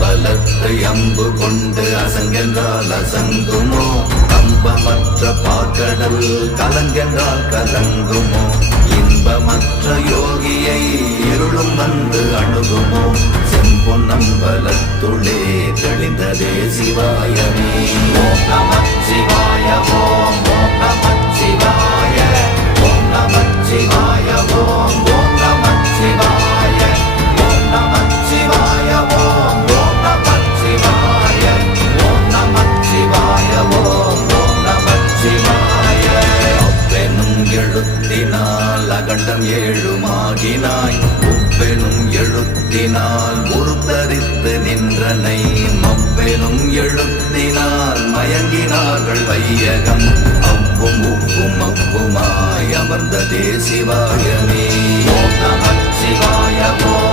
பலத்தை அம்பு கொண்டு அசங்கென்றால் அசங்குமோ? கம்பமற்ற பாக்கடல் கலங்கென்றால் கலங்குமோ? இன்பமற்ற யோகியை இருளும் வந்து அணுகுமோ? செம்பொன்னம்பலத்துளே தெளிந்ததே சிவாயமே. ஓம் நமச்சிவாய ஓம் ஓம் நமச்சிவாய ஓம் நமச்சிவாய ஓம் ஓம் நமச்சிவாய ஓம் நமச்சிவாய ஓம் ஓம் நமச்சிவாய ஓம் நமச்சிவாய ஓம் ஓம் நமச்சிவாய. அப்பெனும் எழுத்தினால் அகண்டம் ஏழுமாகினாய், உப்பெனும் எழுத்தினால் உருத்தரித்து நின்றனை, மப்பெனும் எழுத்தினால் மயங்கினார்கள் வையகம். அவ்வும் உவ்வும் அவ்வுமாய் அமர்ந்ததே சிவாயமே. ஓம் நமச்சிவாய ஓம்